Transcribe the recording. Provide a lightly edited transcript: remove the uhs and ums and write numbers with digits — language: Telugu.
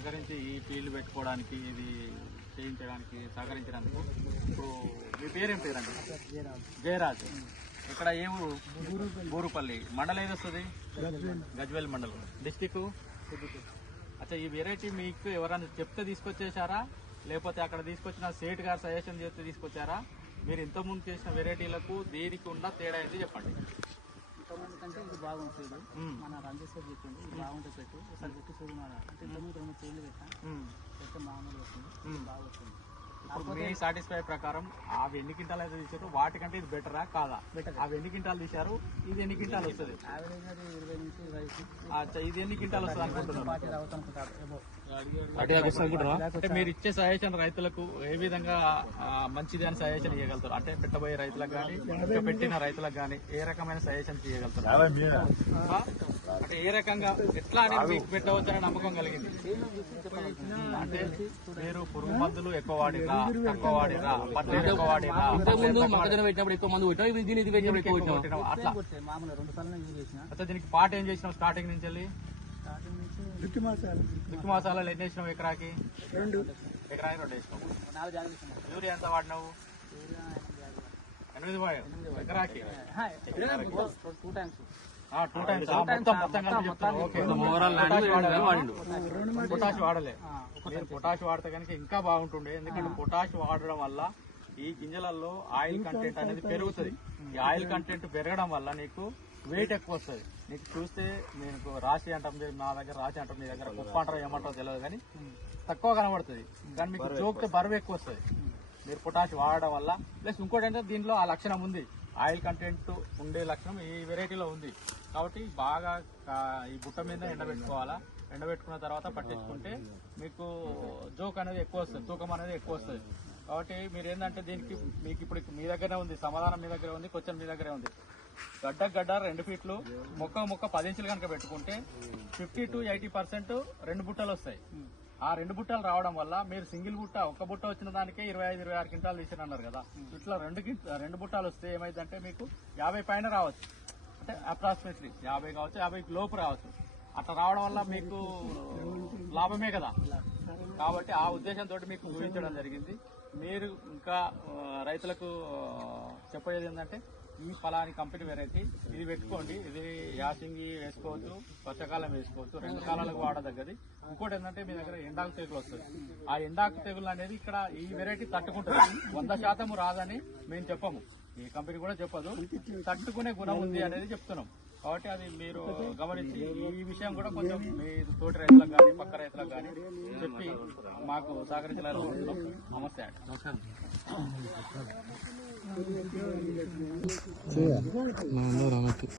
సహకరించి ఈ ఫీల్డ్ పెట్టుకోవడానికి ఇది చేయించడానికి సహకరించినందుకు. ఇప్పుడు మీ పేరేం పేరండి? జయరాజ్. ఇక్కడ ఏ ఊరు? బూరుపల్లి. మండలం ఏది వస్తుంది? గజ్వేల్ మండలం. డిస్టిక్? అచ్చా, ఈ వెరైటీ మీకు ఎవరైనా చెప్తే తీసుకొచ్చేసారా, లేకపోతే అక్కడ తీసుకొచ్చిన సేట్ గారు సజెషన్ చేస్తే తీసుకొచ్చారా? మీరు ఇంతకుముందు చేసిన వెరైటీలకు దేనికి ఉన్న తేడా ఏంటి చెప్పండి. ఇంతకుముందు కంటే ఇది బాగుంటుంది. మన రంజేశ్వర్ చెప్పింది ఇది బాగుంటుంది, పెట్టు ఒకసారి పెట్టి చూడమన్నా అంటే ఇంతకుముందు 2 చేళ్ళు పెడితే మామూలు వస్తుంది, బాగా వస్తుంది. ఇప్పుడు మీ సాటిస్ఫై ప్రకారం అవి ఎన్ని క్వింటాలు అయితే తీసారు వాటికంటే ఇది బెటరా కాదా? అవి ఎన్ని క్వింటాలు తీశారు, ఇది ఎన్ని క్వింటాలు వస్తుంది? యావరేజ్ 20 నుంచి 25. అచ్చా, ఇది ఎన్ని క్వింటాలు వస్తుంది అనుకుంటున్నారు? 40 రావద్దు అనుకుంటారు. అంటే మీరు ఇచ్చే సజెషన్ రైతులకు ఏ విధంగా మంచిది అని సజెషన్ ఇవ్వగలుగుతారు? అంటే పెట్టబోయే రైతులకు కానీ, పెట్టిన రైతులకు కానీ ఏ రకమైన సజెషన్ చేయగలుగుతారు? అంటే ఏ రకంగా ఎట్లా అనేది మీకు పెట్టవచ్చనే నమ్మకం కలిగింది? అంటే మీరు పురుగు మందులు ఎక్కువ వాడిరా, తక్కువ వాడిరా, పట్టణం ఎక్కువ వాడిరా, మొక్కజొన్న పెట్టినప్పుడు ఎక్కువ మందు కొట్టాం, ఇది పెట్టినప్పుడు ఎక్కువ కొట్టాం, అట్లా మామూలు 2 సార్లు యూజ్ చేసిన. అచ్చా, దీనికి పాట ఏం చేసినావు స్టార్టింగ్ నుంచి వెళ్ళి? స్టార్టింగ్ నుంచి దుక్కి మసాలాలు ఎన్ని వేసినావు ఎకరాకి? 2 ఎకరాకి 2 వేసినావు. 4 జాగ్రత్త ఇస్తున్నాం. యూరియా ఎంత వాడినావు? 8 ఎకరాకి 2 టైమ్స్. 2 టైమ్స్ మొత్తం కలిపి చెప్తాను. ఓకే, పొటాష్ వాడలే. మీరు పొటాష్ వాడితే కనుక ఇంకా బాగుంటుండే. ఎందుకంటే పొటాష్ వాడడం వల్ల ఈ గింజలలో ఆయిల్ కంటెంట్ అనేది పెరుగుతుంది. ఈ ఆయిల్ కంటెంట్ పెరగడం వల్ల నీకు వెయిట్ ఎక్కువ వస్తుంది. నీకు చూస్తే మీకు రాశి అంటాం, నా దగ్గర రాశి అంటాం, మీ దగ్గర కుప్ప అంటారో ఏమంటారో తెలియదు, కానీ తక్కువ కనబడుతుంది. కానీ మీకు చోకితే బరువు ఎక్కువ వస్తుంది మీరు పొటాష్ వాడడం వల్ల. ప్లస్ ఇంకోటి అంటే దీంట్లో ఆ లక్షణం ఉంది, ఆయిల్ కంటెంట్ ఉండే లక్షణం ఈ వెరైటీలో ఉంది. కాబట్టి బాగా ఈ బుట్ట మీద ఎండబెట్టుకోవాలా. ఎండబెట్టుకున్న తర్వాత పట్టించుకుంటే మీకు జోక్ అనేది ఎక్కువ వస్తుంది, తూకం అనేది ఎక్కువ వస్తుంది. కాబట్టి మీరు ఏంటంటే దీనికి మీకు ఇప్పుడు మీ దగ్గరే ఉంది, సమాధానం మీ దగ్గరే ఉంది, క్వశ్చన్ మీ దగ్గరే ఉంది. గడ్డ 2 ఫీట్లు, మొక్క 10 ఇంచులు కనుక పెట్టుకుంటే 50 to 80% 2 బుట్టలు వస్తాయి. ఆ 2 బుట్టలు రావడం వల్ల మీరు సింగిల్ బుట్ట, ఒక బుట్ట వచ్చిన దానికే 25-26 క్వింటాలు తీసిరన్నారు కదా. ఇట్లా 2 బుట్టాలు వస్తే ఏమైందంటే మీకు 50 పైన రావచ్చు. అంటే అప్రాక్సిమేట్లీ 50 కావచ్చు, 50 లోపు రావచ్చు. అట్లా రావడం వల్ల మీకు లాభమే కదా. కాబట్టి ఆ ఉద్దేశంతో మీకు చూపించడం జరిగింది. మీరు ఇంకా రైతులకు చెప్పేది ఏంటంటే ఈ ఫలాని కంపెనీ వెరైటీ ఇది పెట్టుకోండి. ఇది యాసింగి వేసుకోవచ్చు, వర్షాకాలం వేసుకోవచ్చు, 2 కాలాలకు వాడదగ్గది. ఇంకోటి ఏంటంటే మీ దగ్గర ఎండాకు తెగులు వస్తుంది. ఆ ఎండాకు తెగులు అనేది ఇక్కడ ఈ వెరైటీ తట్టుకుంటుంది. 100% రాదని మేము చెప్పము, ఈ కంపెనీ కూడా చెప్పదు. తట్టుకునే గుణం ఉంది అనేది చెప్తున్నాం. కాబట్టి అది మీరు గమనించి ఈ విషయం కూడా కొంచెం మీ తోటి రైతులకు కానీ పక్క రైతులకు కానీ చెప్పి మాకు సహకరించాలని నమస్తే.